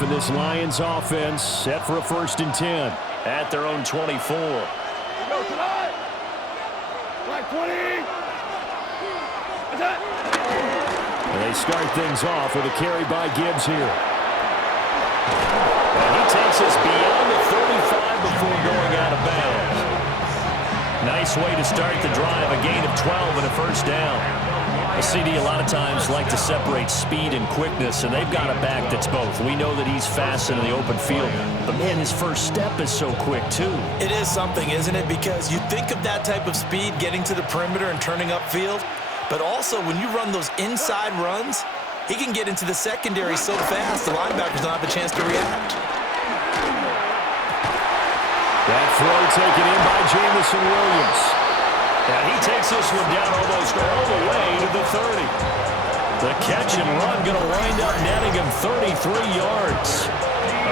half, and this Lions offense set for a 1st and 10 at their own 24. Go tonight. Like 20. Attack. And they start things off with a carry by Gibbs here. And he takes us beyond the 35 before going out of bounds. Nice way to start the drive, a gain of 12 and a 1st down. A CD a lot of times like to separate speed and quickness, and they've got a back that's both. We know that he's fast in the open field, but man, his first step is so quick too. It is something, isn't it? Because you think of that type of speed getting to the perimeter and turning upfield, but also when you run those inside runs, he can get into the secondary so fast the linebackers don't have a chance to react. That throw taken in by Jamison Williams. And he takes this one down almost all the way to the 30. The catch and run going to wind up netting him 33 yards.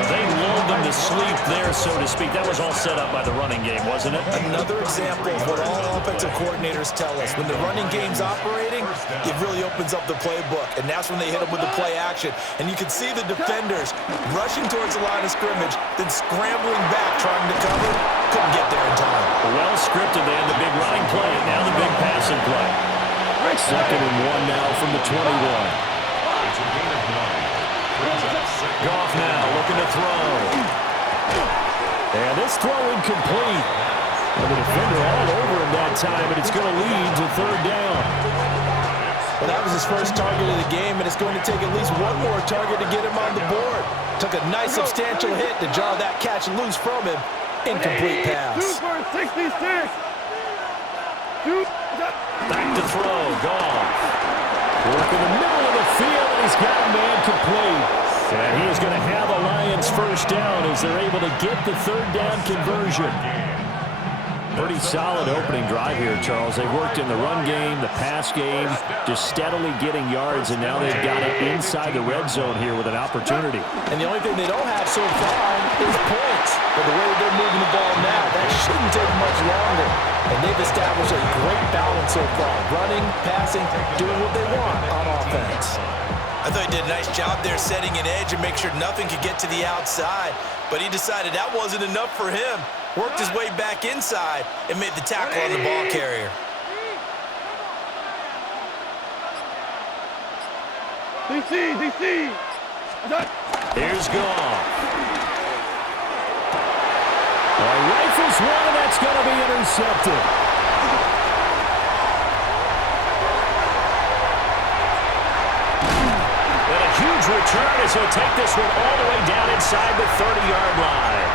They lulled them to sleep there, so to speak. That was all set up by the running game, wasn't it? Another example of what all offensive coordinators tell us. When the running game's operating, it really opens up the playbook, and that's when they hit them with the play action. And you can see the defenders rushing towards the line of scrimmage, then scrambling back, trying to cover. Couldn't get there in time. Well scripted. They had the big running play, now the big passing play. 2nd and 1 now from the 21. Goff now looking to throw. And this throw incomplete. And the defender all over him that time, and it's going to lead to 3rd down. Well, that was his first target of the game, and it's going to take at least one more target to get him on the board. Took a nice substantial hit to jar that catch loose from him. Incomplete pass. 2 for 66. Back to throw. Goff. Work in the middle of the field, and he's got a man complete. And he is going to have a Lions 1st down as they're able to get the 3rd down conversion. Pretty solid opening drive here, Charles. They've worked in the run game, the pass game, just steadily getting yards, and now they've got it inside the red zone here with an opportunity. And the only thing they don't have so far is points. But the way they're moving the ball now, that shouldn't take much longer. And they've established a great balance so far. Running, passing, doing what they want on offense. I thought he did a nice job there setting an edge and make sure nothing could get to the outside. But he decided that wasn't enough for him. Worked his way back inside and made the tackle on the ball carrier. DC. Here's Goff. Rifles one, that's going to be intercepted. And a huge return as he'll take this one all the way down inside the 30-yard line.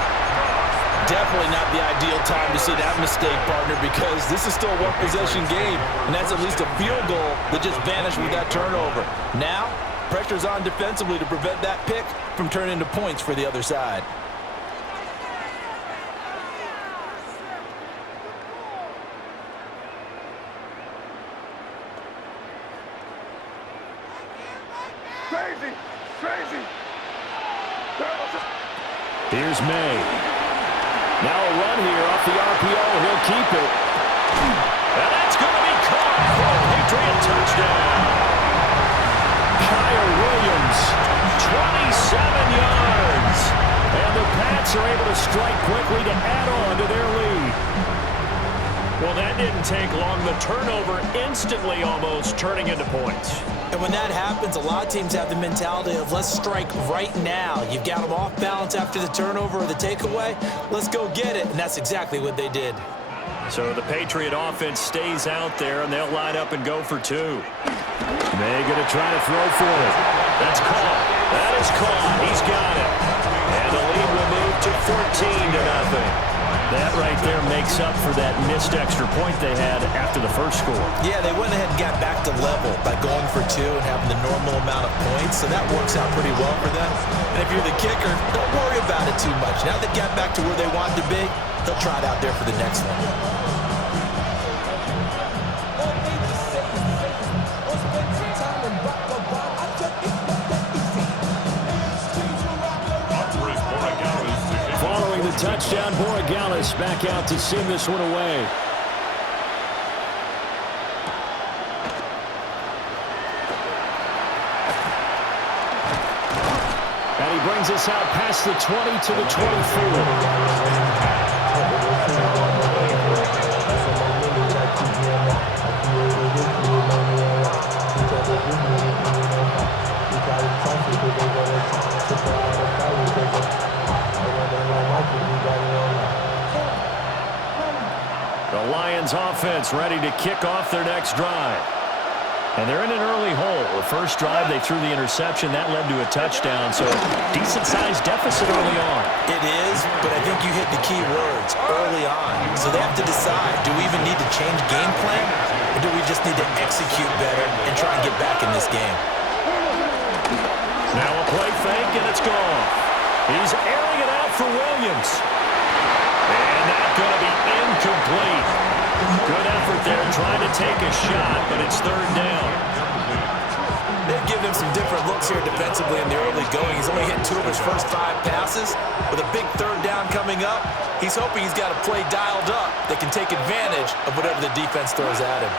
Definitely not the ideal time to see that mistake, partner, because this is still a one-possession game, and that's at least a field goal that just vanished with that turnover. Now, pressure's on defensively to prevent that pick from turning into points for the other side. Crazy. Here's May. Now a run here off the RPO. He'll keep it. And that's going to be caught for a Patriot touchdown. Kyle Williams, 27 yards. And the Pats are able to strike quickly to add on to their lead. Well, that didn't take long. The turnover instantly almost turning into points. And when that happens, a lot of teams have the mentality of let's strike right now. You've got them off balance after the turnover or the takeaway. Let's go get it. And that's exactly what they did. So the Patriot offense stays out there, and they'll line up and go for 2. May going to try to throw for it. That's caught. That is caught. He's got it. And the lead will move to 14-0. That right there makes up for that missed extra point they had after the first score. Yeah, they went ahead and got back to level by going for 2 and having the normal amount of points, so that works out pretty well for them. And if you're the kicker, don't worry about it too much. Now they've got back to where they want to be, they'll try it out there for the next one. Touchdown, Borregales back out to send this one away. And And he brings us out past the 20 to the 24. The Lions offense ready to kick off their next drive. And they're in an early hole. The first drive, they threw the interception. That led to a touchdown, so decent-sized deficit early on. It is, but I think you hit the key words, early on. So they have to decide, do we even need to change game plan, or do we just need to execute better and try and get back in this game? Now a play fake, and it's gone. He's airing it out for Williams. And that's going to be incomplete. Good effort there trying to take a shot, but it's third down. They've given him some different looks here defensively in the early going. He's only hit 2 of his first 5 passes. With a big third down coming up, he's hoping he's got a play dialed up that can take advantage of whatever the defense throws at him.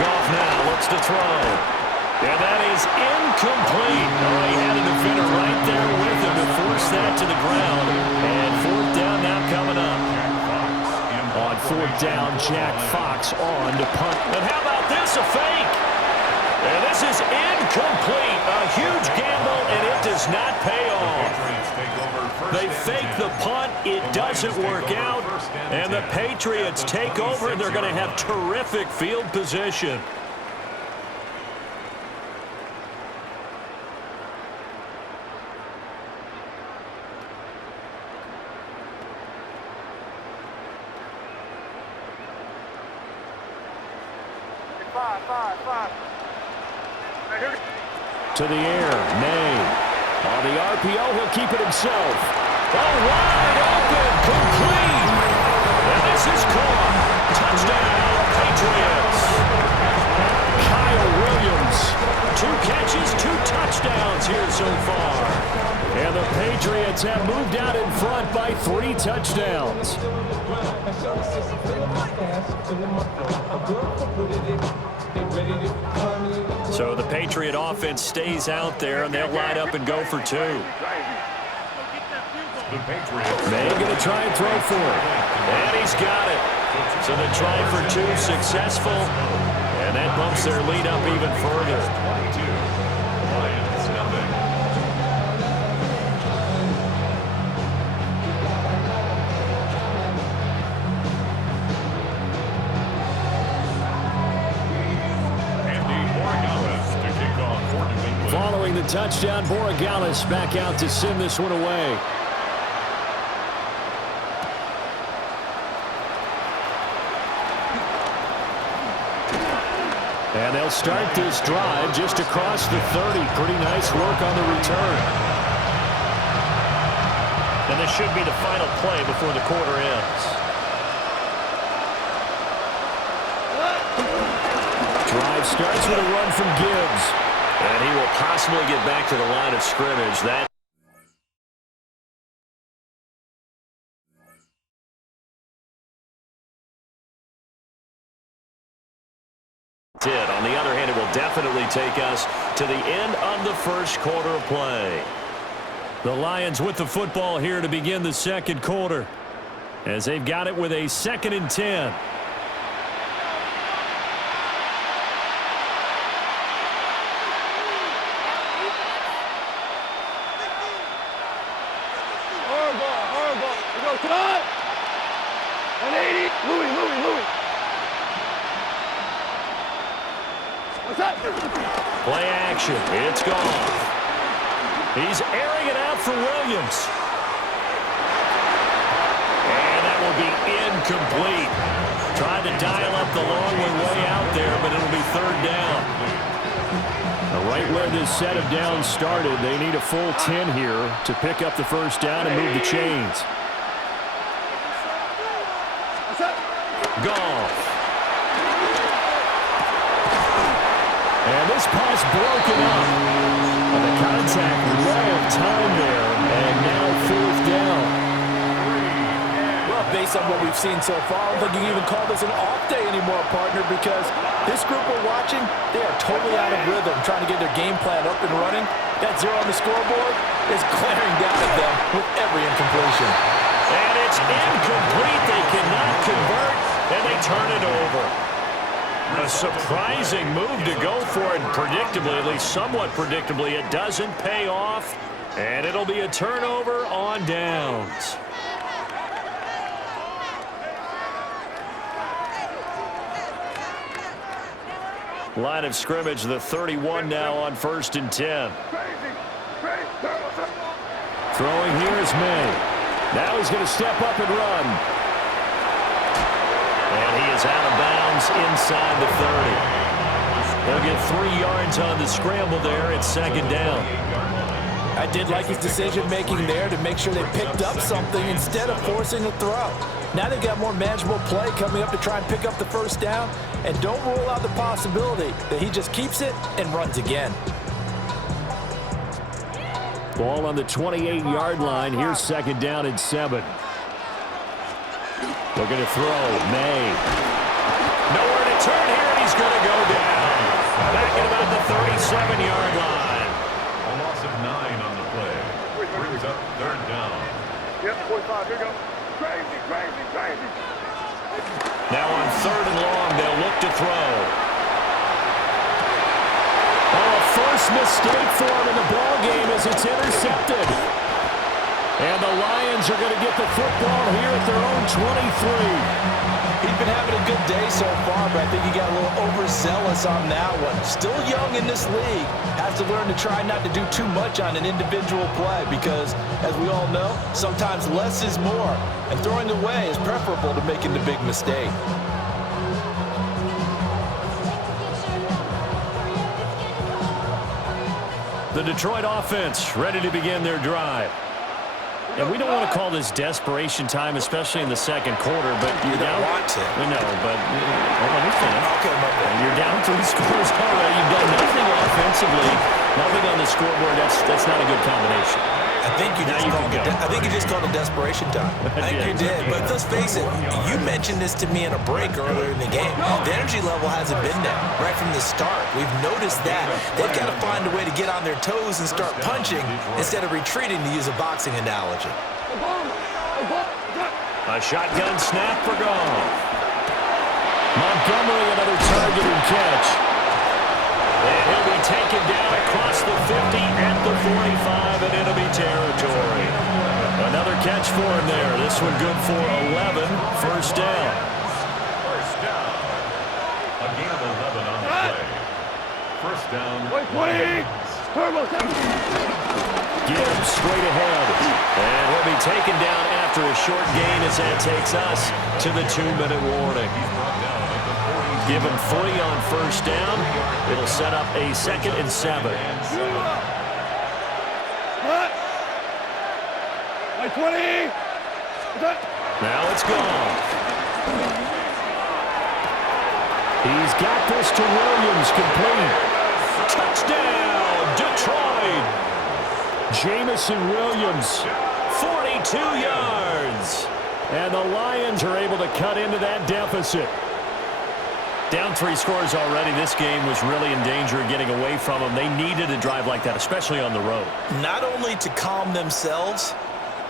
Goff now looks to throw. And that is incomplete. Oh, he had a defender right there with him to force that to the ground. And fourth down now coming up. On fourth down, Jack Fox on to punt. And how about this, a fake? And this is incomplete. A huge gamble, and it does not pay off. They fake the punt. It doesn't work out. And the Patriots take over. They're going to have terrific field position. To the air, May. On the RPO, he'll keep it himself. Oh, wide open, complete. And this is caught. Touchdown, Patriots. Kyle Williams. 2 catches, 2 touchdowns here so far. And the Patriots have moved out in front by 3 touchdowns. So the Patriot offense stays out there, and they'll line up and go for 2. May going to try and throw for it. And he's got it. So the try for 2 successful, and that bumps their lead up even further. Following the touchdown, Borregales back out to send this one away. And they'll start this drive just across the 30. Pretty nice work on the return. And this should be the final play before the quarter ends. Drive starts with a run from Gibbs. And he will possibly get back to the line of scrimmage. That's it. On the other hand, it will definitely take us to the end of the first quarter of play. The Lions with the football here to begin the second quarter, as they've got it with a 2nd and 10. Play action. It's gone. He's airing it out for Williams. And that will be incomplete. Tried to dial up the long way out there, but it'll be third down. Now, right where this set of downs started, they need a full 10 here to pick up the first down and move the chains. Goff. And this pass broken up. And the contact right of time there. And now fourth down. Well, based on what we've seen so far, I don't think you can even call this an off day anymore, partner, because this group we're watching, they are totally out of rhythm, trying to get their game plan up and running. That 0 on the scoreboard is glaring down at them with every incompletion. And it's incomplete. They cannot convert, and they turn it over. A surprising move to go for it, and predictably, at least somewhat predictably, it doesn't pay off, and it'll be a turnover on downs. Line of scrimmage, the 31 now on 1st and 10. Throwing here is May. Now he's going to step up and run. And he is out of bounds inside the 30. He'll get 3 yards on the scramble there at 2nd down. I did like his decision-making there to make sure they picked up something instead of forcing a throw. Now they've got more manageable play coming up to try and pick up the 1st down, and don't rule out the possibility that he just keeps it and runs again. Ball on the 28-yard line. Here's 2nd down and 7. Looking to throw. May. Nowhere to turn here, and he's going to go down. Back at about the 37-yard line. A loss of 9 on the play. Brings up 3rd down. Yep, 45. Here we go. Crazy, crazy, crazy. Now on 3rd and long, they'll look to throw. Oh, a first mistake for him in the ball game as it's intercepted. And the Lions are going to get the football here at their own 23. He's been having a good day so far, but I think he got a little overzealous on that one. Still young in this league. Has to learn to try not to do too much on an individual play because, as we all know, sometimes less is more. And throwing away is preferable to making the big mistake. The Detroit offense ready to begin their drive. And we don't want to call this desperation time, especially in the 2nd quarter, but You you're don't down. want to. No, but let me finish. Okay, my bad. You're down 3 scores already. You've done nothing offensively, nothing on the scoreboard. That's not a good combination. I think you just called it desperation time. I think you did. But let's face it, you mentioned this to me in a break earlier in the game. The energy level hasn't been there right from the start. We've noticed that. They've got to find a way to get on their toes and start punching instead of retreating, to use a boxing analogy. A shotgun snap for Goff. Montgomery, another target and catch. And he'll be taken down across the 50 at the 45, and it'll be territory. Another catch for him there. This one good for 11. 1st down. 1st down. A gain of 11 on the play. 1st down. Wait, 20. Turbo. Gibbs straight ahead. And he'll be taken down after a short gain as that takes us to the 2-minute warning. Give him 3 on 1st down. It'll set up a 2nd and 7. Wait, 20. Now it's gone. He's got this to Williams, complete. Touchdown, Detroit. Jamison Williams, 42 yards. And the Lions are able to cut into that deficit. Down 3 scores already. This game was really in danger of getting away from them. They needed a drive like that, especially on the road. Not only to calm themselves,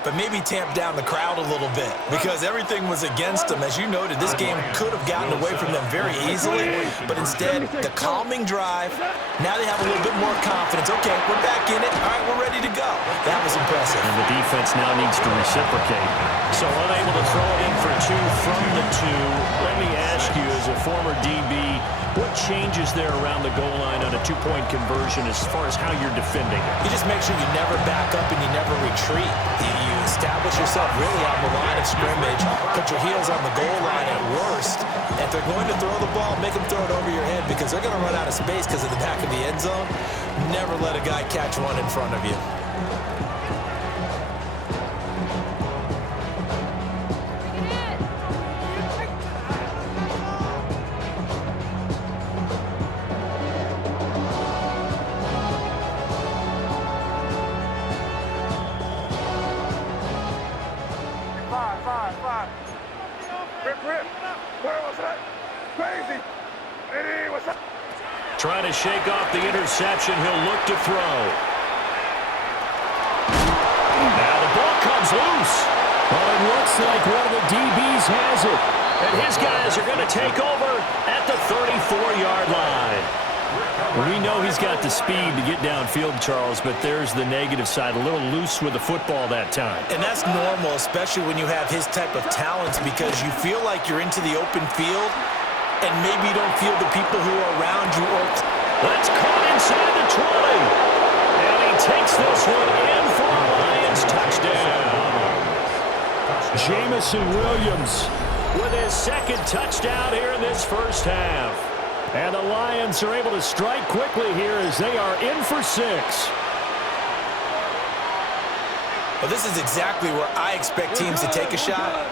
but maybe tamp down the crowd a little bit because everything was against them. As you noted, this game could have gotten away from them very easily, but instead, the calming drive, now they have a little bit more confidence. Okay, we're back in it. All right, we're ready to go. That was impressive. And the defense now needs to reciprocate. So unable to throw it in for 2 from the 2. Let me ask you, as a former DB, what changes there around the goal line on a 2-point conversion as far as how you're defending it? You just make sure you never back up and you never retreat. You establish yourself really on the line of scrimmage, put your heels on the goal line at worst. If they're going to throw the ball, make them throw it over your head because they're going to run out of space because of the back of the end zone. Never let a guy catch one in front of you. Trying to shake off the interception. He'll look to throw. loose. Well, it looks like one of the DBs has it. And his guys are going to take over at the 34-yard line. We know he's got the speed to get downfield, Charles, but there's the negative side. A little loose with the football that time. And that's normal, especially when you have his type of talents, because you feel like you're into the open field and maybe you don't feel the people who are around you. That's caught inside the 20. And he takes this one in for a Lions touchdown. Jamison Williams with his second touchdown here in this first half. And the Lions are able to strike quickly here as they are in for 6. Well, this is exactly where I expect teams to take a shot.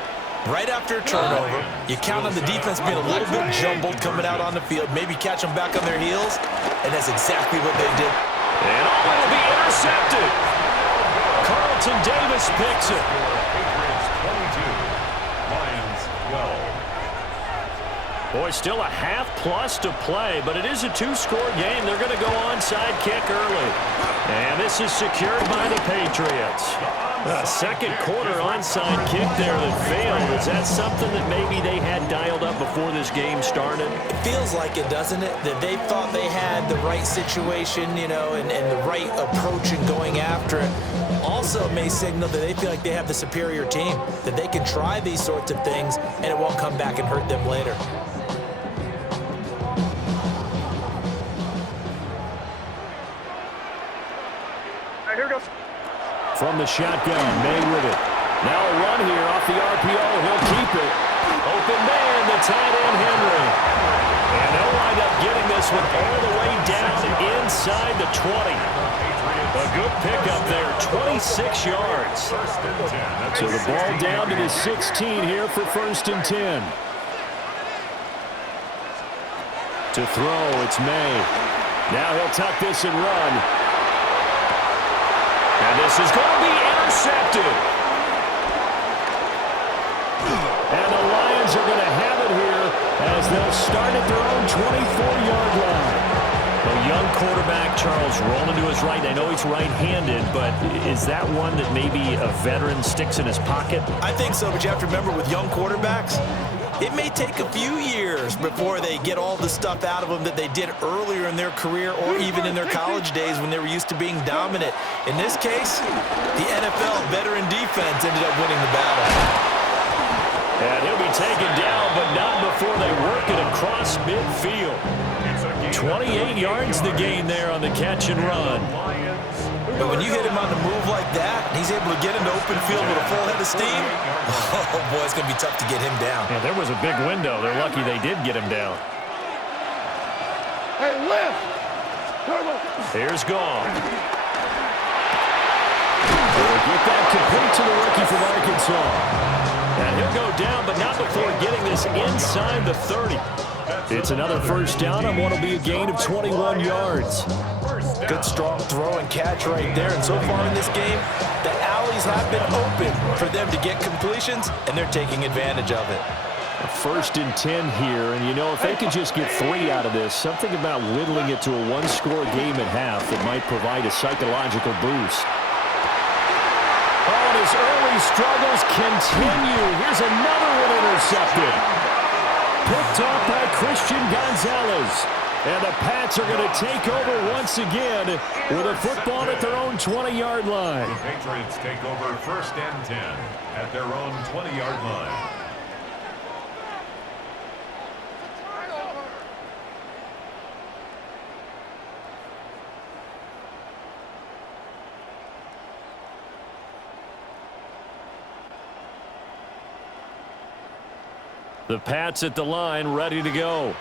Right after a turnover, you count on the defense being a little bit jumbled coming out on the field, maybe catch them back on their heels, and that's exactly what they did. And all will be intercepted. Carlton Davis picks it. Patriots 22, Lions 12. Boy, still a half-plus to play, but it is a 2-score game. They're going to go onside kick early. And this is secured by the Patriots. A second quarter onside kick there that failed. Is that something that maybe they had dialed up before this game started? It feels like it, doesn't it? That they thought they had the right situation, you know, and the right approach in going after it. Also may signal that they feel like they have the superior team, that they can try these sorts of things and it won't come back and hurt them later. Here goes. From the shotgun, May with it. Now a run here off the RPO. He'll keep it. Open man, the tight end, Henry. And they'll wind up getting this one all the way down inside the 20. A good pickup there, 26 yards. So the ball down to the 16 here for 1st and 10. To throw, it's May. Now he'll tuck this and run. And this is going to be intercepted. And the Lions are going to have it here as they'll start at their own 24-yard line. A young quarterback, Charles, rolling to his right. I know he's right-handed, but is that one that maybe a veteran sticks in his pocket? I think so, but you have to remember with young quarterbacks, it may take a few years before they get all the stuff out of them that they did earlier in their career or even in their college days when they were used to being dominant. In this case, the NFL veteran defense ended up winning the battle. And he'll be taken down, but not before they work it across midfield. 28 yards the gain there on the catch and run. But when you hit him on the move like that, he's able to get into open field with a full head of steam. Oh, boy, it's going to be tough to get him down. Yeah, there was a big window. They're lucky they did get him down. Hey, lift! Here's Gone. They'll get that complete to the rookie from Arkansas. And he'll go down, but not before getting this inside the 30. It's another first down on what will be a gain of 21 yards. Good, strong throw and catch right there. And so far in this game, the alleys have been open for them to get completions, and they're taking advantage of it. 1st and 10 here, and you know, if they could just get 3 out of this, something about whittling it to a 1-score game at half that might provide a psychological boost. Oh, and his early struggles continue. Here's another one intercepted. Picked off by Christian Gonzalez. And the Pats are going to take over once again with a football at their own 20-yard line. The Patriots take over 1st and 10 at their own 20-yard line. The Pats at the line, ready to go.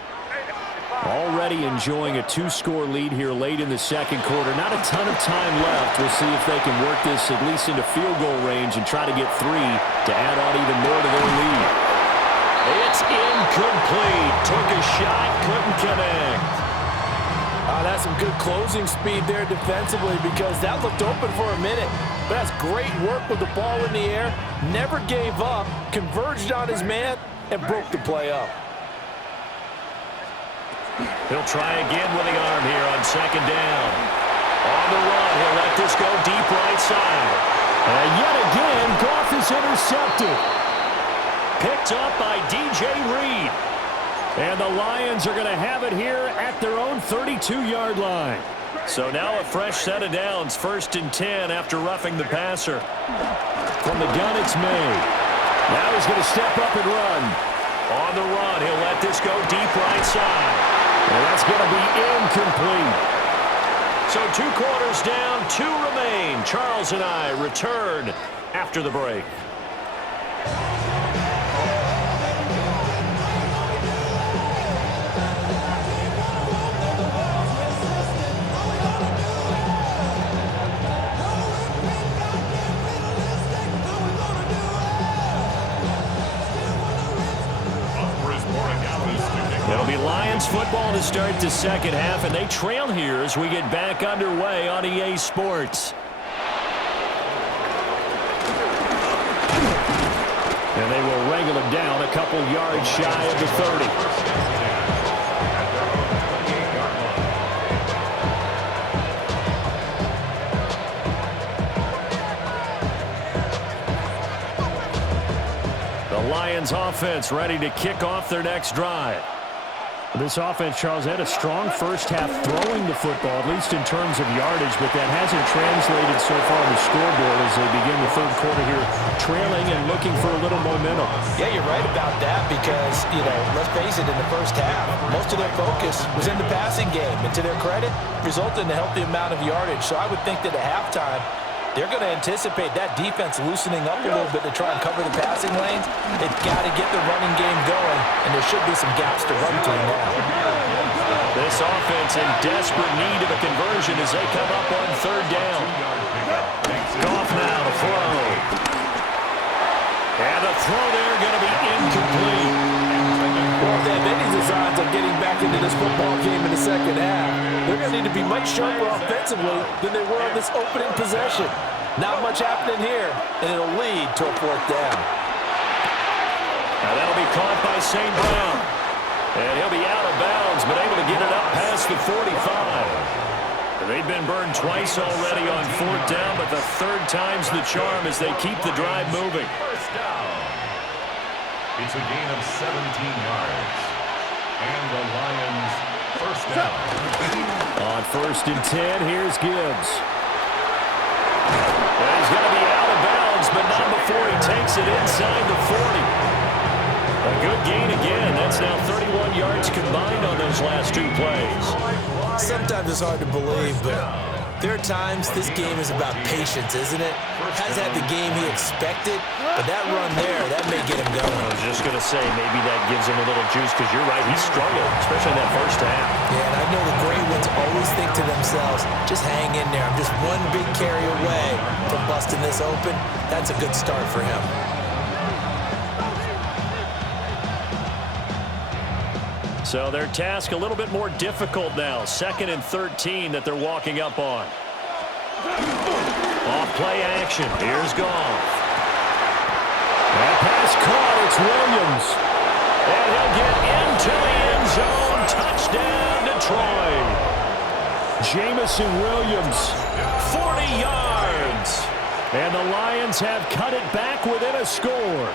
Already enjoying a 2-score lead here late in the second quarter. Not a ton of time left. We'll see if they can work this at least into field goal range and try to get 3 to add on even more to their lead. It's incomplete. Took a shot, couldn't connect. That's some good closing speed there defensively because that looked open for a minute. But that's great work with the ball in the air. Never gave up, converged on his man, and broke the play up. He'll try again with the arm here on 2nd down. On the run, he'll let this go deep right side. And yet again, Goff is intercepted. Picked up by DJ Reed. And the Lions are going to have it here at their own 32-yard line. So now a fresh set of downs, 1st and 10 after roughing the passer. From the gun, it's May. Now he's going to step up and run. On the run, he'll let this go deep right side. And that's going to be incomplete. So 2 quarters down, 2 remain. Charles and I return after the break. It'll be Lions football to start the second half, and they trail here as we get back underway on EA Sports. And they will wrangle him down a couple yards shy of the 30. Lions offense ready to kick off their next drive. This offense, Charles, had a strong first half throwing the football, at least in terms of yardage, but that hasn't translated so far on the scoreboard as they begin the third quarter here, trailing and looking for a little momentum. Yeah, you're right about that because, let's face it, in the first half, most of their focus was in the passing game, and to their credit, resulted in a healthy amount of yardage. So I would think that at halftime, they're going to anticipate that defense loosening up a little bit to try and cover the passing lanes. They've got to get the running game going, and there should be some gaps to run through now. This offense in desperate need of a conversion as they come up on 3rd down. Goff now to throw. And the throw there going to be incomplete. Well, if they have any designs of getting back into this football game in the second half, they're going to need to be much sharper offensively than they were on this opening possession. Not much happening here, and it'll lead to a 4th down. Now that'll be caught by St. Brown. And he'll be out of bounds, but able to get it up past the 45. They've been burned twice already on 4th down, but the 3rd time's the charm as they keep the drive moving. First down. It's a gain of 17 yards. And the Lions first down. On 1st and 10, here's Gibbs. And he's going to be out of bounds, but not before he takes it inside the 40. A good gain again. That's now 31 yards combined on those last 2 plays. Sometimes it's hard to believe, but there are times this game is about patience, isn't it? Hasn't had the game he expected, but that run there, that may get him going. I was just going to say, maybe that gives him a little juice, because you're right, he struggled, especially in that first half. Yeah, and I know the great ones always think to themselves, just hang in there. I'm just one big carry away from busting this open. That's a good start for him. So their task a little bit more difficult now. 2nd and 13 that they're walking up on. Off play action. Here's Goff. That pass caught. It's Williams. And he'll get into the end zone. Touchdown, Detroit. Jamison Williams, 40 yards. And the Lions have cut it back within a score.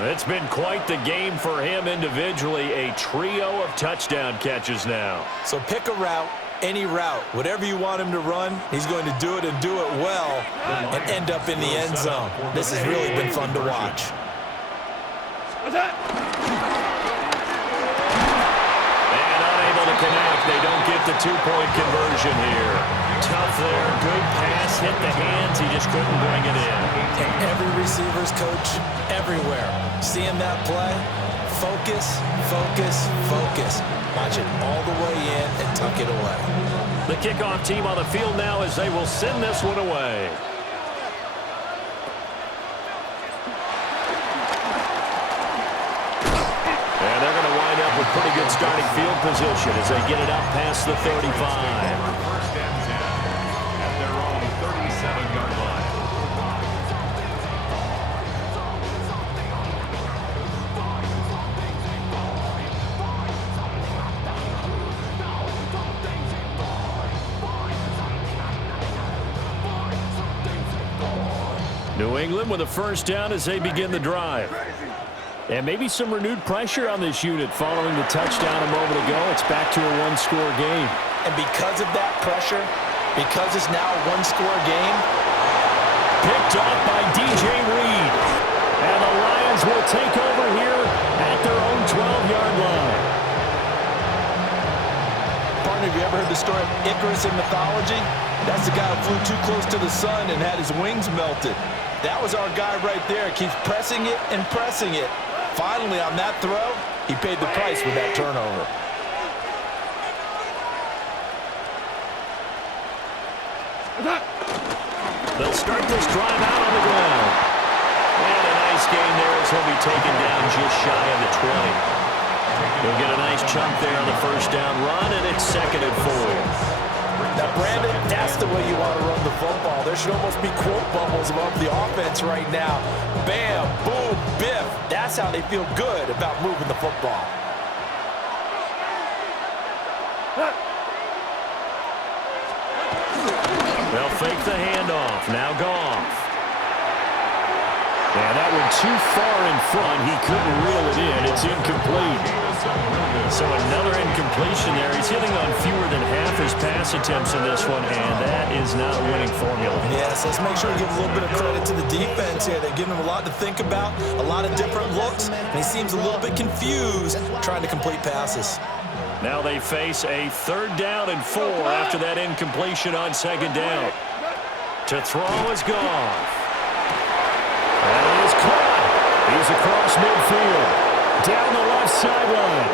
It's been quite the game for him individually. A trio of touchdown catches now. So pick a route, any route. Whatever you want him to run, he's going to do it and do it well and end up in the end zone. This has really been fun to watch. And unable to connect. They don't get the 2-point conversion here. Tough there. Good pass. Hit the hands. He just couldn't bring it in. And every receiver's coach everywhere. Seeing that play, focus, focus, focus. Watch it all the way in and tuck it away. The kickoff team on the field now as they will send this one away. And they're going to wind up with pretty good starting field position as they get it up past the 35. First and 10 at their own 37-yard line. New England with a first down as they begin the drive. And maybe some renewed pressure on this unit following the touchdown a moment ago. It's back to a one-score game. And because of that pressure, because it's now a one-score game, picked off by DJ Reed. And the Lions will take over here at their own 12-yard line. Partner, have you ever heard the story of Icarus in mythology? That's the guy who flew too close to the sun and had his wings melted. That was our guy right there. Keeps pressing it and pressing it. Finally, on that throw, he paid the price with that turnover. They'll start this drive out on the ground. And a nice gain there as he'll be taken down just shy of the 20. He'll get a nice chunk there on the first down run, and it's 2nd and 4. Now, Brandon, that's the way you want to run the football. There should almost be quote bubbles above the offense right now. Bam, boom, biff. That's how they feel good about moving the football. They'll fake the handoff. Now Goff. And that one too far in front. He couldn't reel it in. It's incomplete. So another incompletion there. He's hitting on fewer than half his pass attempts in this one, and that is not a winning formula. Yes, let's make sure we give a little bit of credit to the defense here. They're giving him a lot to think about, a lot of different looks, and he seems a little bit confused trying to complete passes. Now they face a 3rd down and 4 after that incompletion on 2nd down. To throw is Goff. And it is caught. He's across midfield. Down the left sideline.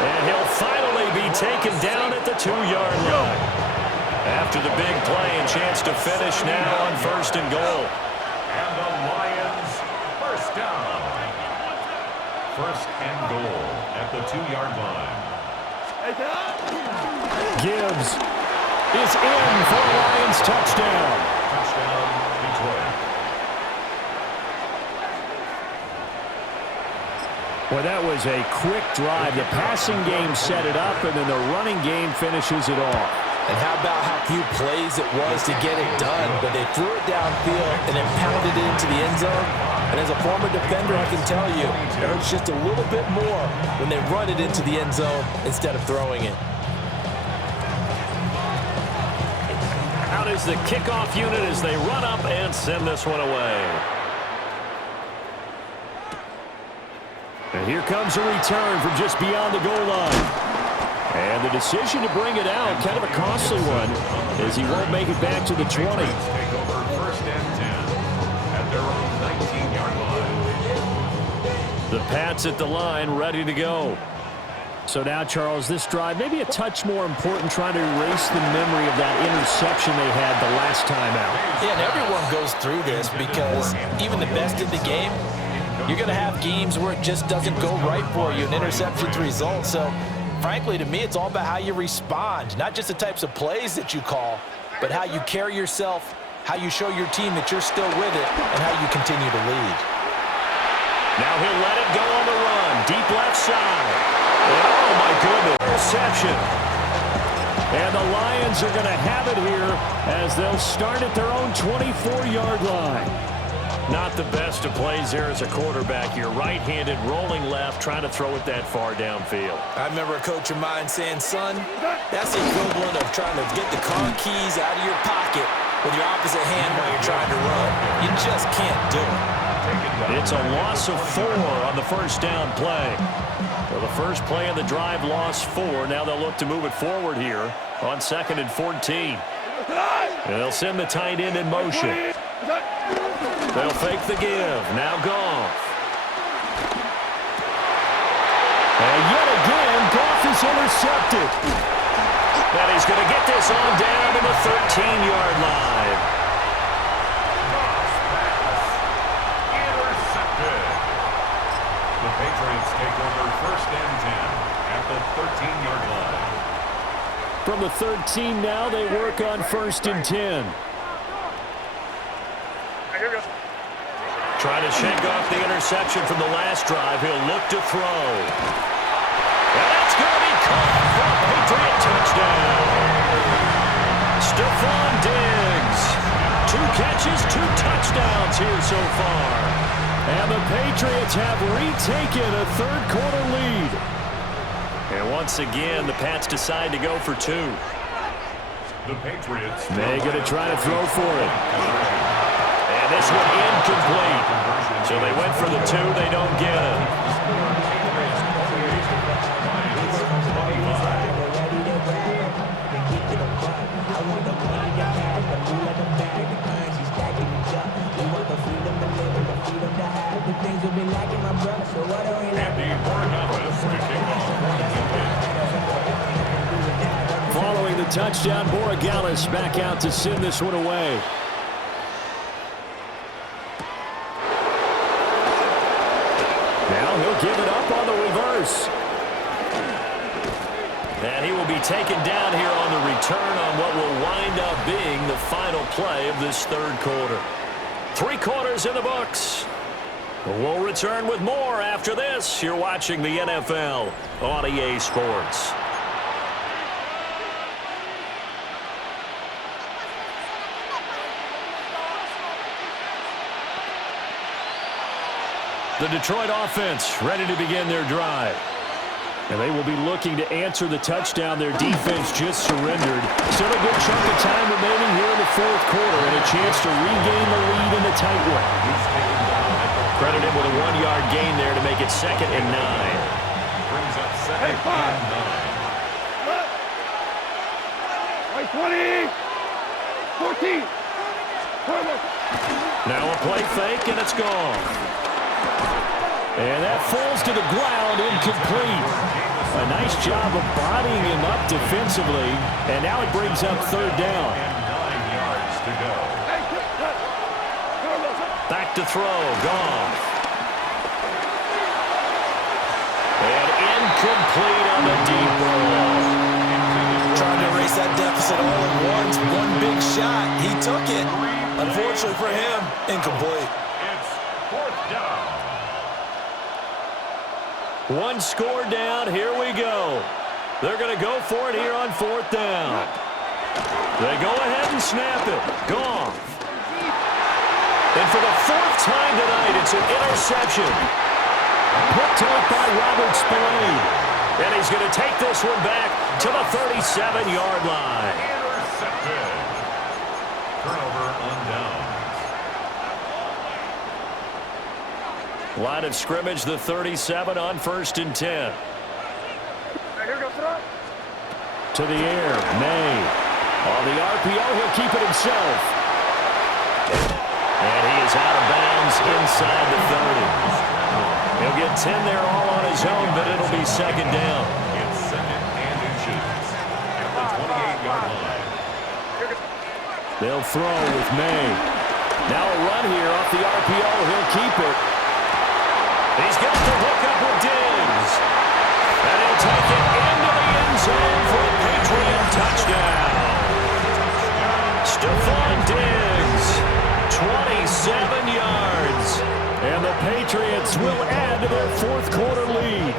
And he'll finally be taken down at the 2-yard line. After the big play and chance to finish now on 1st and goal. And the Lions first down. 1st and goal at the 2-yard line. Gibbs is in for a Lions touchdown. Touchdown, Detroit. Well, that was a quick drive. The passing game set it up, and then the running game finishes it off. And how about how few plays it was to get it done, but they threw it downfield and then pounded it into the end zone. And as a former defender, I can tell you, it hurts just a little bit more when they run it into the end zone instead of throwing it. Out is the kickoff unit as they run up and send this one away. And here comes a return from just beyond the goal line. And the decision to bring it out, kind of a costly one, as he won't make it back to the 20. Take over 1st and 10 at their own 19-yard line. The Pats at the line, ready to go. So now, Charles, this drive maybe a touch more important, trying to erase the memory of that interception they had the last time out. Yeah, and everyone goes through this because even the best in the game, you're going to have games where it just doesn't go right for you, and interceptions result. So, frankly, to me, it's all about how you respond, not just the types of plays that you call, but how you carry yourself, how you show your team that you're still with it, and how you continue to lead. Now he'll let it go on the run, deep left side. And, oh, my goodness, interception. And the Lions are going to have it here as they'll start at their own 24-yard line. Not the best of plays there as a quarterback. You're right-handed, rolling left, trying to throw it that far downfield. I remember a coach of mine saying, son, that's the equivalent of trying to get the car keys out of your pocket with your opposite hand while you're trying to run. You just can't do it. It's a loss of 4 on the first down play. Well, the first play of the drive lost 4. Now they'll look to move it forward here on 2nd and 14. And they'll send the tight end in motion. They'll fake the give. Now Goff. And yet again, Goff is intercepted. And he's going to get this on down to the 13-yard line. Goff's pass intercepted. The Patriots take over 1st and 10 at the 13-yard line. From the 13 now, they work on 1st and 10. Trying to shake off the interception from the last drive. He'll look to throw. And that's going to be caught for a Patriot touchdown. Stephon Diggs. 2 catches, 2 touchdowns here so far. And the Patriots have retaken a third-quarter lead. And once again, the Pats decide to go for 2. The Patriots. They're going to try to throw for it. And this one incomplete. So they went for the 2. They don't get it. Following the touchdown, Borregales back out to send this one away. Now he'll give it up on the reverse. And he will be taken down here on the return on what will wind up being the final play of this third quarter. 3 quarters in the books. We'll return with more after this. You're watching the NFL on EA Sports. The Detroit offense ready to begin their drive. And they will be looking to answer the touchdown their defense just surrendered. Still a good chunk of time remaining here in the fourth quarter and a chance to regain the lead in the tight one. Credited with a 1-yard gain there to make it 2nd and 9. Brings up 2nd and 20, 14. Now a play fake, and it's gone. And that falls to the ground, incomplete. A nice job of bodying him up defensively, and now it brings up 3rd down. And 9 yards to go. Back to throw, Goff. And incomplete on the deep ball. Trying to erase that deficit all at once. One big shot. He took it. Unfortunately for him, incomplete. It's 4th down. 1 score down. Here we go. They're going to go for it here on 4th down. They go ahead and snap it. Goff. And for the 4th time tonight, it's an interception. Picked off by Robert Spillane. And he's going to take this one back to the 37-yard line. Intercepted. Turnover on downs. Line of scrimmage, the 37 on 1st and 10. To the air, May. On the RPO, he'll keep it himself. And he is out of bounds inside the 30. He'll get 10 there all on his own, but it'll be 2nd down. It's 2nd and inches at the 28-yard line. They'll throw with May. Now a run here off the RPO. He'll keep it. He's got the hook up with Diggs. And he'll take it into the end zone for a Patriot touchdown. Stephon Diggs, 27 yards. And the Patriots will add to their 4th quarter lead.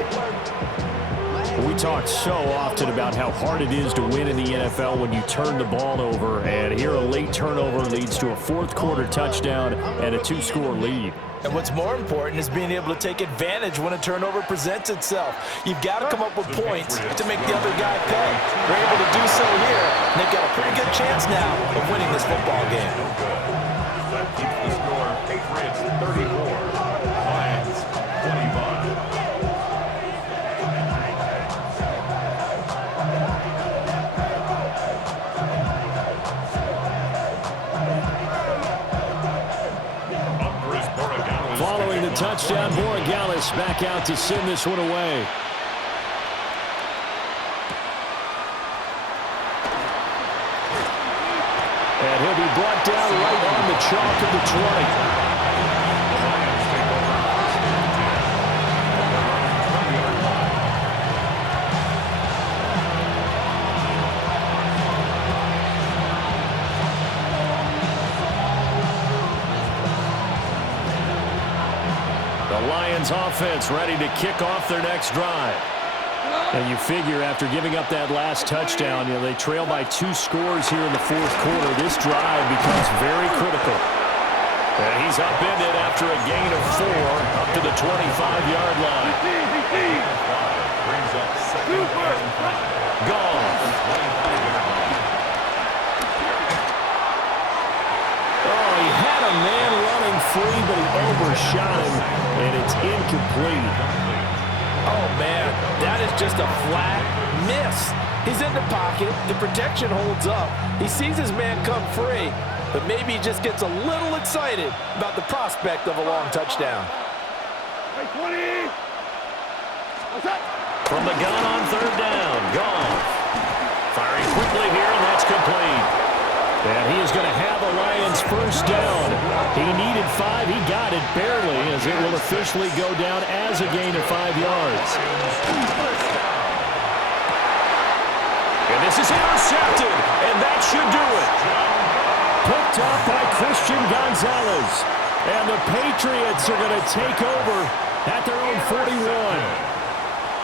We talk so often about how hard it is to win in the NFL when you turn the ball over. And here a late turnover leads to a 4th quarter touchdown and a 2-score lead. And what's more important is being able to take advantage when a turnover presents itself. You've got to come up with points to make the other guy pay. They're able to do so here, and they've got a pretty good chance now of winning this football game. That keeps the score Patriots 34, Lions 25. Following the touchdown, Borregales back out to send this one away. And he'll be brought down right on the chalk of the 20. The Lions offense ready to kick off their next drive. And you figure after giving up that last touchdown, they trail by 2 scores here in the fourth quarter. This drive becomes very critical. And he's upended after a gain of 4 up to the 25-yard line. Brings up second and 5. Goff. Oh, he had a man running free, but he overshot him, and it's incomplete. Oh, man, that is just a flat miss. He's in the pocket. The protection holds up. He sees his man come free, but maybe he just gets a little excited about the prospect of a long touchdown. Hey, 20. What's that? From the gun on third down, Goff. Firing quickly here, and that's complete. And he is going to have the Lions first down. He needed 5. He got it barely, as it will officially go down as a gain of 5 yards. And this is intercepted, and that should do it. Picked up by Christian Gonzalez. And the Patriots are going to take over at their own 41.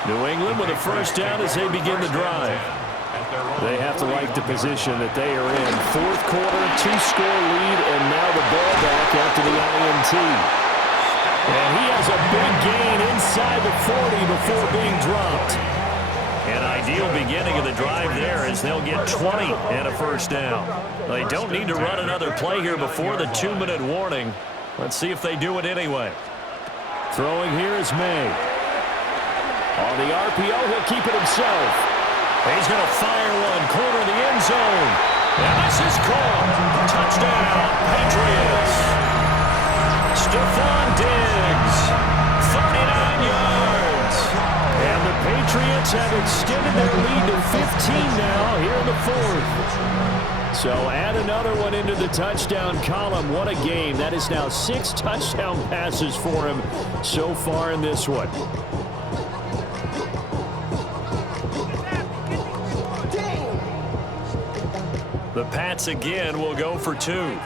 New England with a first down as they begin the drive. They have to like the position that they are in. Fourth quarter, 2-score lead, and now the ball back after the INT. And he has a big gain inside the 40 before being dropped. An ideal beginning of the drive there as they'll get 20 and a first down. They don't need to run another play here before the 2-minute warning. Let's see if they do it anyway. Throwing here is May. On the RPO, he'll keep it himself. He's going to fire one, corner the end zone. And this is caught. Touchdown, Patriots. Stephon Diggs, 39 yards. And the Patriots have extended their lead to 15 now here in the fourth. So add another one into the touchdown column. What a game. That is now 6 touchdown passes for him so far in this one. The Pats again will go for 2. The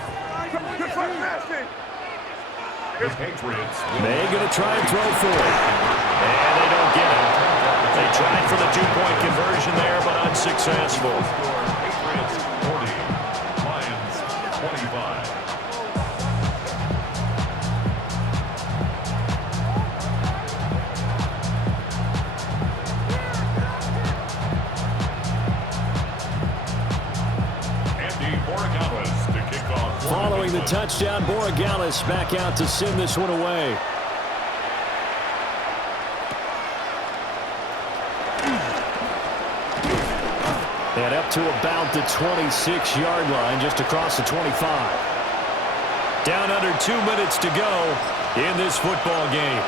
Patriots. May going to try and throw for it. And they don't get it. They tried for the 2-point conversion there, but unsuccessful. Patriots 40. Lions 25. Following the touchdown, Borregales back out to send this one away. And up to about the 26-yard line, just across the 25. Down under 2 minutes to go in this football game.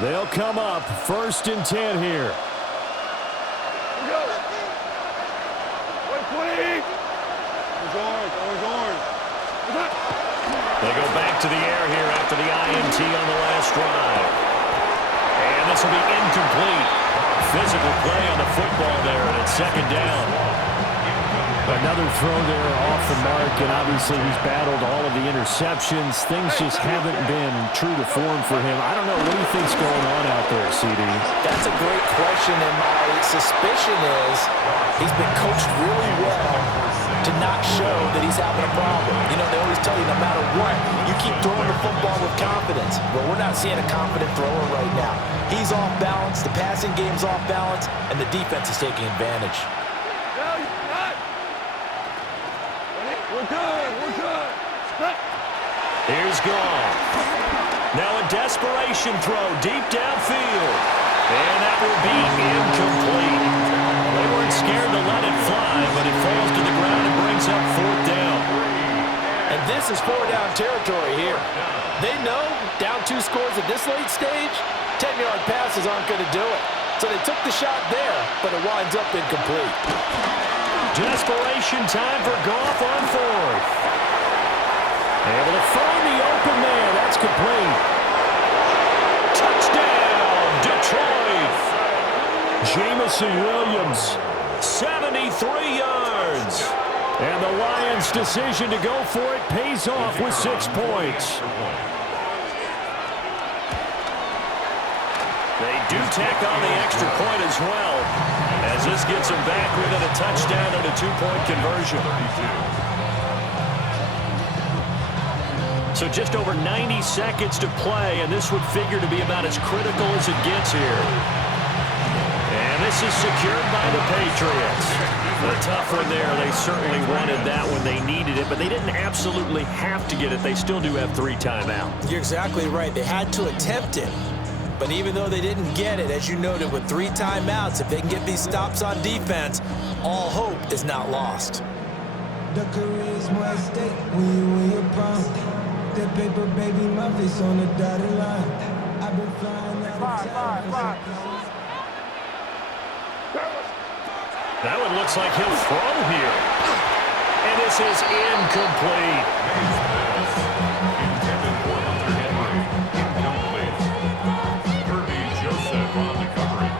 They'll come up 1st and 10 here. They go back to the air here after the INT on the last drive. And this will be incomplete. Physical play on the football there, and it's 2nd down. Another throw there off the mark, and obviously he's battled all of the interceptions. Things just haven't been true to form for him. I don't know. What do you think's going on out there, CD? That's a great question, and my suspicion is he's been coached really well to not show that he's having a problem. You know, they always tell you no matter what, you keep throwing the football with confidence. Well, we're not seeing a confident thrower right now. He's off balance, the passing game's off balance, and the defense is taking advantage. We're good. Here's Goff. Now a desperation throw deep downfield. And that will be incomplete. They weren't scared to let it fly, but it falls to the ground and brings up 4th down. And this is 4-down territory here. They know down 2 scores at this late stage, 10-yard passes aren't going to do it. So they took the shot there, but it winds up incomplete. Desperation time for Goff on 4th. Able to find the open man. That's complete. Touchdown, Detroit. Jamison Williams. 73 yards. And the Lions' decision to go for it pays off with 6 points. They do tack on the extra point as well, as this gets them back within a touchdown and a 2-point conversion. So just over 90 seconds to play, and this would figure to be about as critical as it gets here. And this is secured by the Patriots. A tough one there. They certainly wanted that when they needed it, but they didn't absolutely have to get it. They still do have 3 timeouts. You're exactly right. They had to attempt it. But even though they didn't get it, as you noted, with 3 timeouts, if they can get these stops on defense, all hope is not lost. The career is more at stake when you win your prime. That paper, baby, my face on the dotted line. I've been flying out of town. That one looks like he'll throw here. And this is incomplete. Intended for Hunter Henry. Incomplete. Kirby Joseph on the coverage.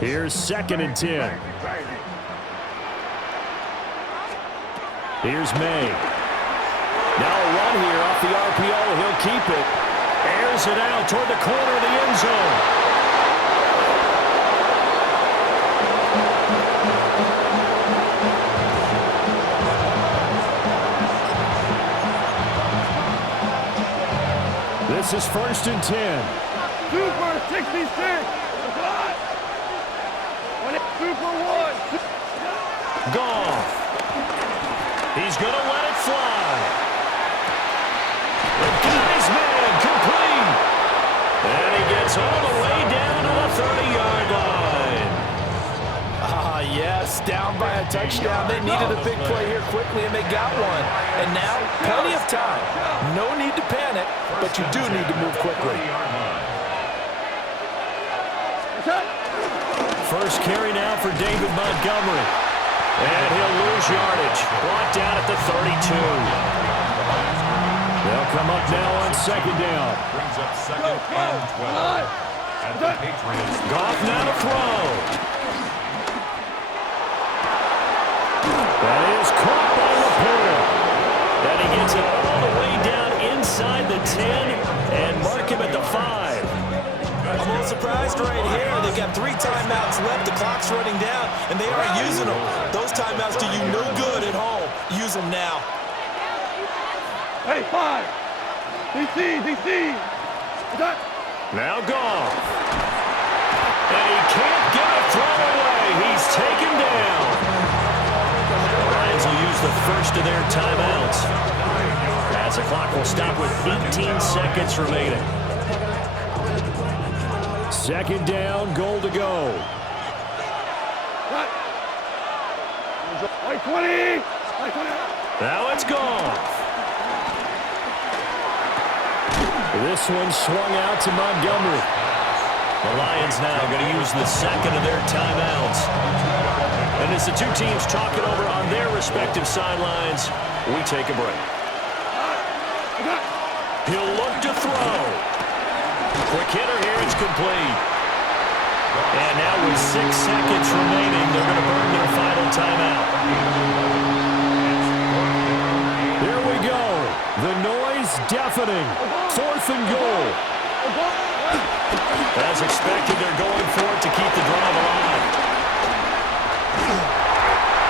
Here's 2nd and 10. Here's May. Now a run here off the RPO. He'll keep it. Airs it out toward the corner of the end zone. This is 1st and 10. Super 66. Super 1. Goff. He's going to let it fly. Got his man complete. And he gets all the way down to the 30-yard line. Yes, down by a touchdown. They needed a big play here quickly, and they got one. And now, plenty of time. No need to panic, but you do need to move quickly. First carry now for David Montgomery. And he'll lose yardage. Brought down at the 32. They'll come up now on 2nd down. Brings up 2nd and 12. At the Patriots. Goff now to throw. That is caught by Laporta. And he gets it all the way down inside the 10 and mark him at the 5. I'm a little surprised right here. They've got 3 timeouts left. The clock's running down, and they aren't using them. Those timeouts do you no good at home. Use them now. Hey, 5. DC. Now Goff. And he can't get a throw away. He's taken down. The Lions will use the first of their timeouts, as the clock will stop with 18 seconds remaining. 2nd down, goal to go. White 20. Now it's Goff. This one swung out to Montgomery. The Lions now going to use the 2nd of their timeouts. And as the two teams talk it over on their respective sidelines, we take a break. He'll look to throw. Quick hitter here, it's complete. And now with 6 seconds remaining, they're going to burn their final timeout. Here we go. The noise deafening. 4th and goal. As expected, they're going for it to keep the drive alive.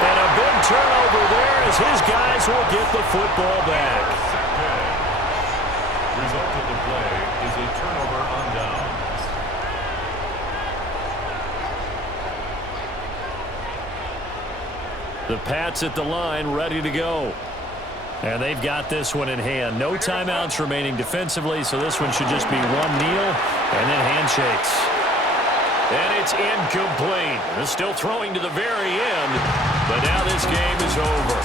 And a big turnover there as his guys will get the football back. Result of the play is a turnover on downs. The Pats at the line, ready to go. And they've got this one in hand. No timeouts remaining defensively, so this one should just be one kneel and then handshakes. And it's incomplete. They're still throwing to the very end, but now this game is over.